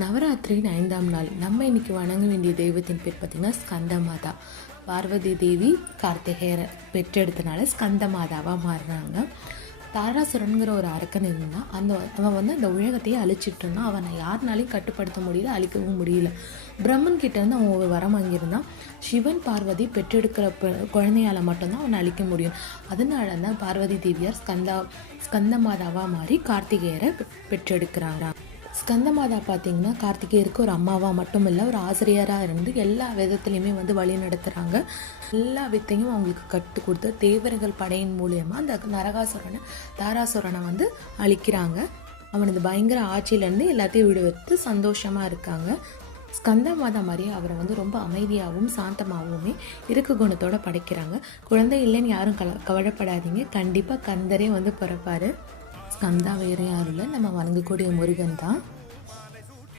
நவராத்திரியின் 5ஆம் நாள் நம்ம இன்னைக்கு வணங்க வேண்டிய தெய்வத்தின் பேர் பார்த்திங்கன்னா ஸ்கந்த மாதா. பார்வதி தேவி கார்த்திகேயரை பெற்றெடுத்தனால ஸ்கந்த மாதாவாக மாறுறாங்க. தாராசுரனுங்கிற ஒரு அரக்கன் இருந்தான். அவன் அந்த உலகத்தையே அழிச்சிட்டு இருந்தான். அவனை யாருனாலையும் கட்டுப்படுத்த முடியல, அழிக்கவும் முடியல. பிரம்மன் கிட்ட இருந்து அவன் ஒரு வரம் வாங்கியிருந்தான். சிவன் பார்வதி பெற்றெடுக்கிற குழந்தையால் மட்டும்தான் அவனை அழிக்க முடியும். அதனால தான் பார்வதி தேவியார் ஸ்கந்த மாதாவாக மாறி கார்த்திகேயரை பெற்றெடுக்கிறாங்க. ஸ்கந்த மாதா பார்த்திங்கன்னா கார்த்திகேயருக்கு ஒரு அம்மாவாக மட்டும் இல்லை, ஒரு ஆசிரியராக இருந்து எல்லா விதத்துலையுமே வழி நடத்துகிறாங்க. எல்லா வித்தையும் அவங்களுக்கு கற்றுக் கொடுத்து தேவர்கள் படையின் மூலியமாக அந்த தாராசுரனை அழிக்கிறாங்க. அவனது பயங்கர ஆட்சியிலேருந்து எல்லாத்தையும் விடுவித்து சந்தோஷமாக இருக்காங்க. ஸ்கந்த மாதா மாதிரி அவரை ரொம்ப அமைதியாகவும் சாந்தமாகவுமே இருக்க குணத்தோடு படைக்கிறாங்க. குழந்தை இல்லைன்னு யாரும் கவலைப்படாதீங்க, கண்டிப்பாக கந்தரே பிறப்பார். ஸ்கந்தா வேறு யாரும் இல்லை, நம்ம வணங்கக்கூடிய முருகன் தான்.